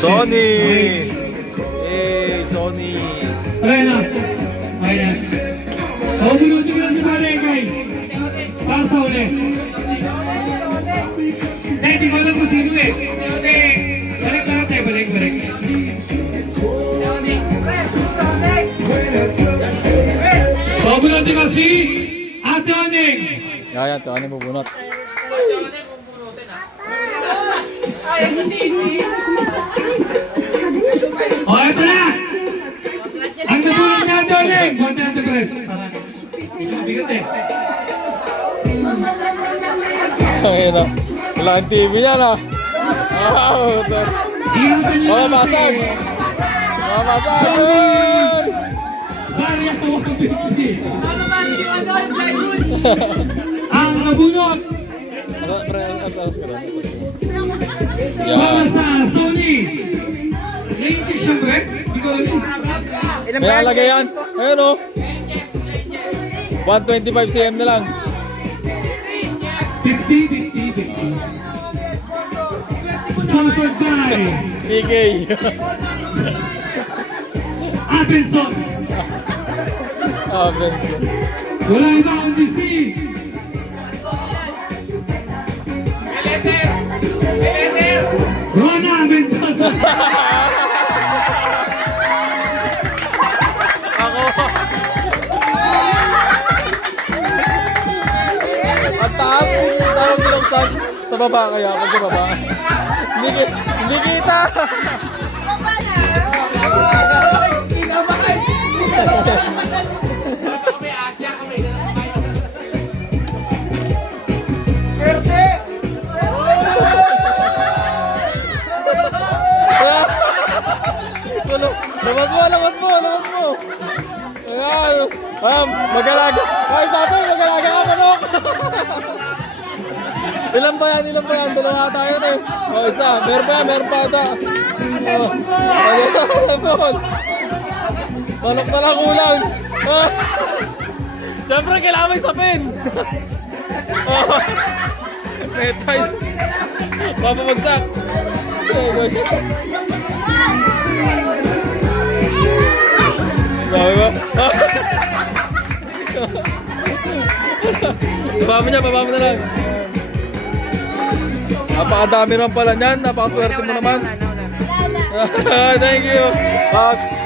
Sony! Eh, Sony! Okay na. Okay na. Bunutin ko lang si Barengay. Pasa ulit. Hindi ko alam kung sino eh. Kasi, balik na natin. Balik. Bunutin ko si Ate Oning. Yan, ito. Ano yung bubunot? O, ito na! Ang nabunod na Ate Oning! Buwan natin, Brad. Bigat eh. Ayun na. Wala kang TV niya na. Wow! Ingatan niyo Oh, na basag! si Oh, basag! Barya 150. Ang nabunod Ano, pre, atas ka rin. para Yan. sa Sony. Late siyempre. Hindi ko alam yun. May alagay yan. Ayun o. 125 cm na lang. 50. Sponsored by PK. Abenson. Ah, Benson. Wala iba kundi si Rona Mendoza. Ako. Ang taas. Tawag binuksan. Sa baba kaya. Pag sa baba. Hindi kita. Labas mo. Ayan. Mag-alaga. Ay, sabi, mag-alaga ka, manok. Ilan ba yan? Dalawa tayo na eh. O, isa. Meron pa ata. Manok na lang kulang. Siyempre, kailangan may sapin. Netay. Papamagsak. Grabe ba? Baba mo na lang. Napakadami naman pala niyan. Napakaswerte mo naman. Thank you.